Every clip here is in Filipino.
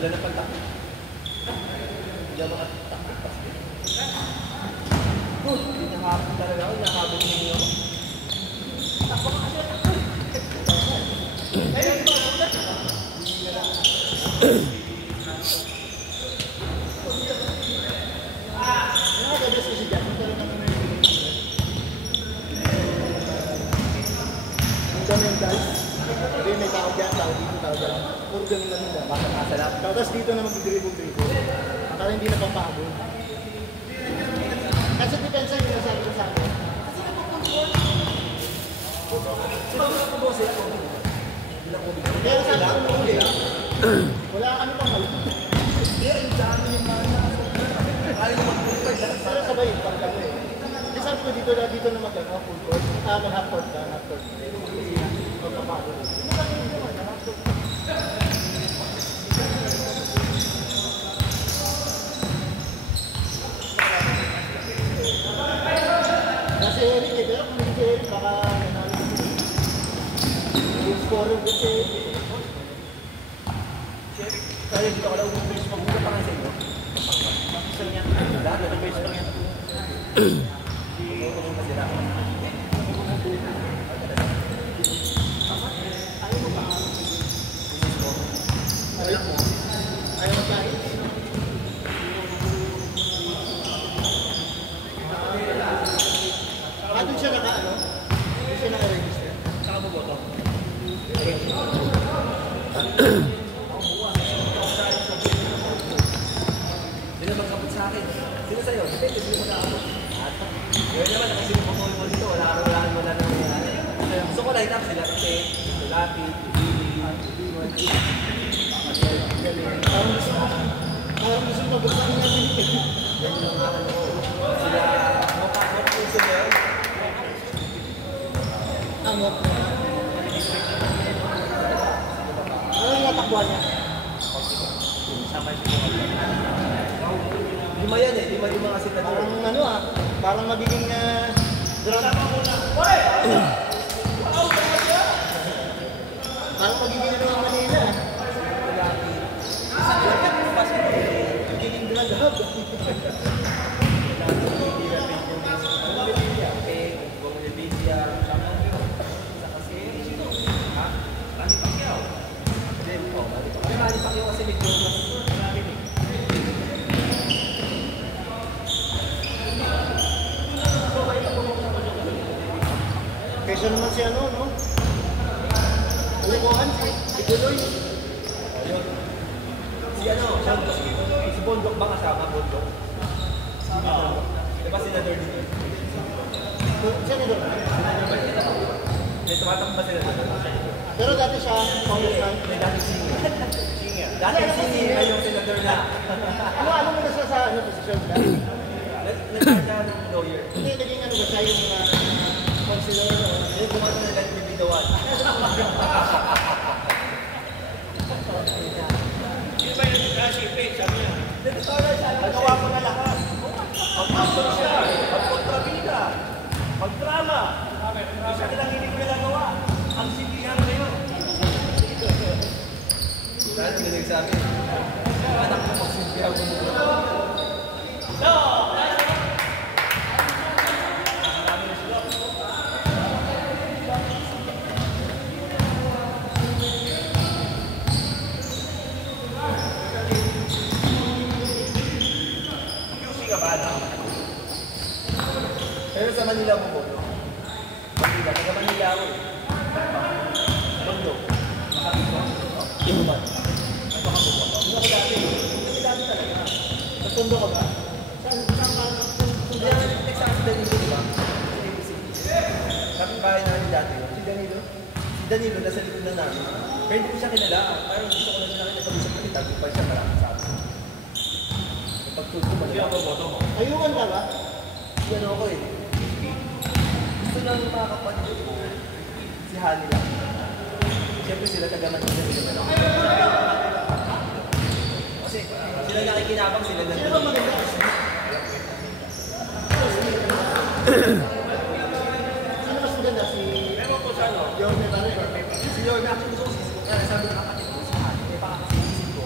Wala na pagtakot. Hindi ako makatakot pa siya. Good! Nakakapon talaga ako. Nakakapon ninyo ako. Takbo ka kasi takbo. Ayun, ito ako na. Nakakagdas ko si Jack. Ang dami yung guys. Sabi may tao dyan, tao dito, tao dyan. Puro ganun lang nila. Baka nakasalap. Tapos dito na mag-dribble-dribble. Para hindi na pampagod. Kasi depensa yung nasabi ko sa akin. Kasi napapuntuan. Sino ko po sila ko? Pero sa akin ko ulit. Wala kami pang hal. Kaya yung sa amin yung mga ayaw na mag-full-court. Pero sabay yung pagkano eh. Kasi sabi ko dito na mag-ano, full-court. Mag-half-court ka, half-court. Magpapagod. Hindi ba yung naman, half-court. Kasi Eric eh, pero kung hindi si Eric, baka nanalo ko siya. Yung scorer ko si Eric. Si Eric, kaya dito ka lang umilis magbuka pa nga sa inyo. Gusto niya, lahat na nag-base lang yan. Si Eric kasi lang. Ayaw mo pa. Ayaw mo. Ayaw mo tayo. Doon siya naka-ano? Doon siya naka-register? Saka mo boto? Sino magkapit sa akin? Sino sa'yo? Depende, sino magkakapit? Ngayon naman, nakasino po mo dito. Wala na nangyayari. Gusto ko line up sila kasi Lati, parang gusto mo magkakapit natin. Sila Amok. Ano yung natakbuhan niya? Lima yan eh, lima kasi na parang ano parang magiging drug. Parang magiging ano ang Manila. Magiging drug hub. Kasi may progress. Kaysa naman si ano, no? Alikuhan, si Guloy. Ayun. Si ano, si Bondok ba kasama? Bondok? Diba senador dito? Senador? Tumatakbo ba senador? Pero dati siya, congressman. Dati siya. Dati siya yung senador na. Ano mo na siya sa posisyon? Nagkakaroon siya ng lawyer. Hindi, naging ano ba siya yung consular? Hindi, gumawa na lang yung bidawan. Hindi ba yung kasi page? Sabi niya. Nagawa ko na lahat. Mag-pastor siya. Mag-kontrabida. Mag-drama. Isa nilang hindi ko nagawa. Ang sipihan ngayon. Saan yung nagsabi? Anak ko magsimpihan ko nito. No! QC ka ba? Pero sa Manila mo po? Manila. Taga Manila ako eh. Bando. Ino ba? Ano ka po? Hindi ako dati. Hindi dati talaga. Nagtundo ka ba? Saan ka? Hindi ako nag-text sa Danilo, di ba? Sa ABC. Kapit-bahay namin dati. Si Danilo? Si Danilo nasa likod na namin. Pero hindi ko siya kilala. Parang gusto ko na siya nakita-usap na kita. Gupay siya marami sa akin. Pagtulog ko malala. Hindi ako boto mo. Ayukan ka ba? Yan ako eh. Gusto lang mga kapatid ko. Si Hani lang. Siyempre sila tagaman sila nila. Kasi sila nakikinabang sila na. Sino ba maganda? Sino mas maganda? Si Yorme Barre? Si Yorme actually gusto ko sisip ko. Kaya sabi ng kapatid ko si Hani. Baka kasi sisip ko.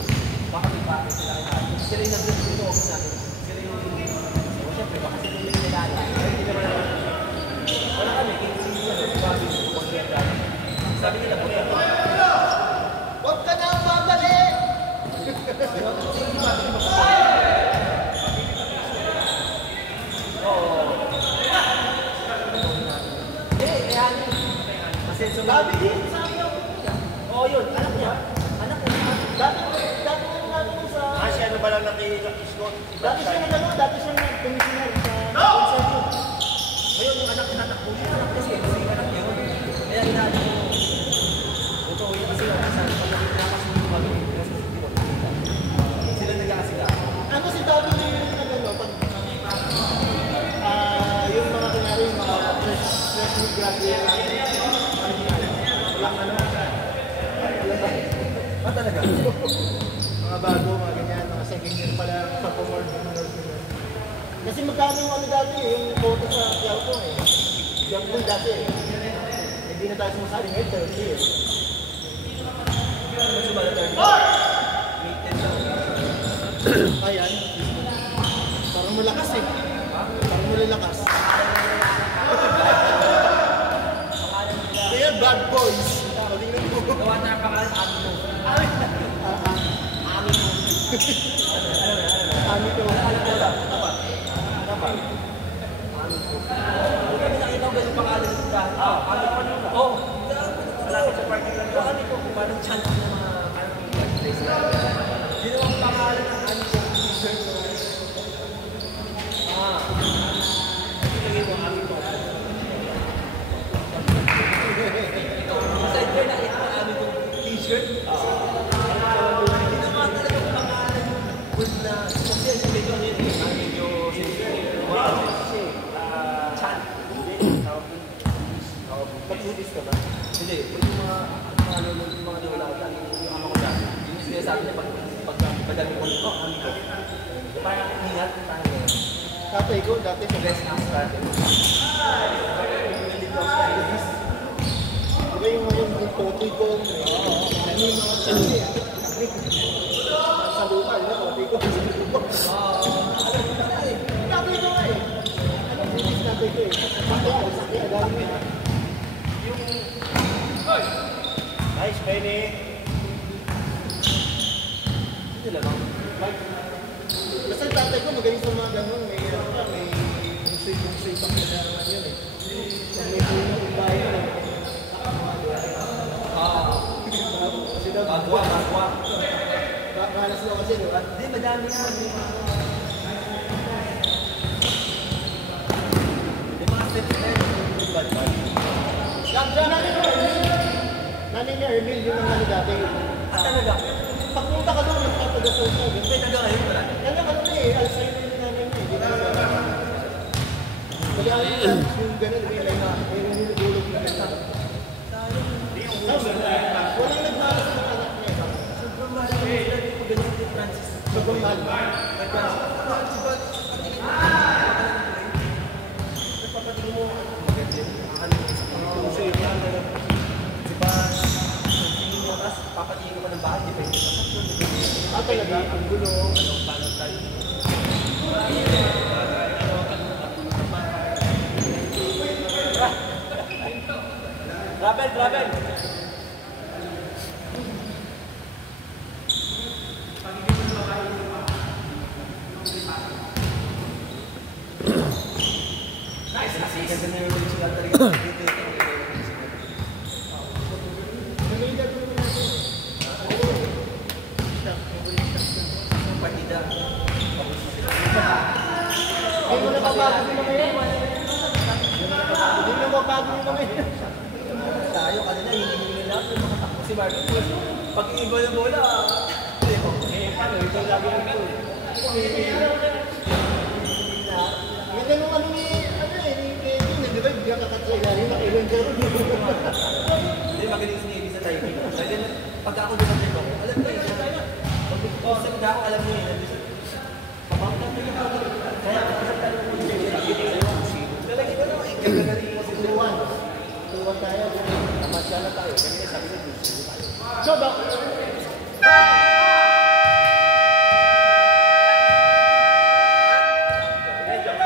Baka yung nandun dito office natin. Sila yung siyempre, baka sila yung nilala. Hindi naman wala kami, kasi sabi sabi nila po yan. Huwag ka na babalik! Oo. Kaya masenso na. Sabi din, sabi niya. Oo yun, anak niya. Anak niya. Dati mo sa... Siya ano ba lang nakikisgot? Dati siya nag-commissioner sa concession. Ngayon yung anak tinatakbo yung anak kasi yung anak niya yun. Kaya inaano ko. Totoo yun kasi yung anak pag nakakasunod ko kami kasi hindi ko nakikita. Sila nag-aasila. Ano si Dabi yung ano, pag yung mga kunyari, yung mga fresh graduate walang ano, Talaga? mga bago, mga ganyan, mga second year pala pag-award ng kasi magkano yung ano dati, yung photo sa Quiapo eh. Quiapo dati eh. Hindi na tayo sumasali ngayon, 30 years. Ano ba na 30? Ayan. Parang malakas eh. Parang malalakas. Kaya bad boys. Tingnan mo. Gawa na ang pangalan, Ami mo. Ami mo. Ami ko. Kami nakita ko ganyung pangalan ng tindahan. Ami ko. Oo. Malapit sa parking lang. Ami ko. Parang chance ng mga place. Yun ang pangalan ng Ami ko. T-shirt. Ilagay mo Ami ko. Aside ko nakita ko Ami ko T-shirt. Hindi naman talaga yung pangalan. Kasi medyo ano yun. Medyo Chan. Pag-ibis ka ba? Hindi. Yung mga niwala ko dati. Yung ama ko dati. Yung sinasabi niya pagdami ko nito. Ami ko. Parang ingat. Tatay ko, dati sa Best master. diba yung potoy ko? Ano yung mga chance eh? Sa lupa, yun na potoy ko. Tatay ko nga eh. Anong butis tatay ko eh? Sakit, agad mo eh. Nice, Benny. Hindi lang. Basta tatay ko magaling sa mga ganun. May musay pang kadarangan yun eh. May puno ng bayan eh. Kasi daw, Bagwa. malas na kasi, di ba? Hindi, madami nga. Yung mga steps na yun. Nanay niya, Ermil, yun ang ano dati. Talaga? Pagpunta ka doon, yung kapag-asal ka. May taga ngayon pala. Yan ang ano na eh, Alzheimer yung nanay niya. Hindi na kaya yung gano'n, may nilulog na rin. Walang nagmalas ng anak niya. Sobrang mahal ko sila. Hindi ko ganyan si Francis. Sobrang mahal. Papatingin mo, maganda yun. Kasi yun yan. Diba, tingin mo, tapos papatingin ko ng bahay, depende. Talaga, ang gulo. Paano tayo? Graben! Kasi may ulit sila talaga. Partida. Hindi mo napabago yung mga yan. Hindi mo napabago yung mga yan. Tayo kanina, hindi nila yung makatakbo si Marcos. Pag iiba yung bola, Ano, ito lagi yung ito. Yan yung ano ni Kevin, di ba? Hindi ka kakatsayarin, nakailan ka rin. hindi magaling si Navy sa timing. Kaya pag ako dumating ako, alam mo yun. Pag usap na ako, alam mo yun. Kaya kapag tayo mo yung lalagyan mo naman, gagaling mo si Tuwan tayo. Tamasya na tayo. Kanina sabi ko, So,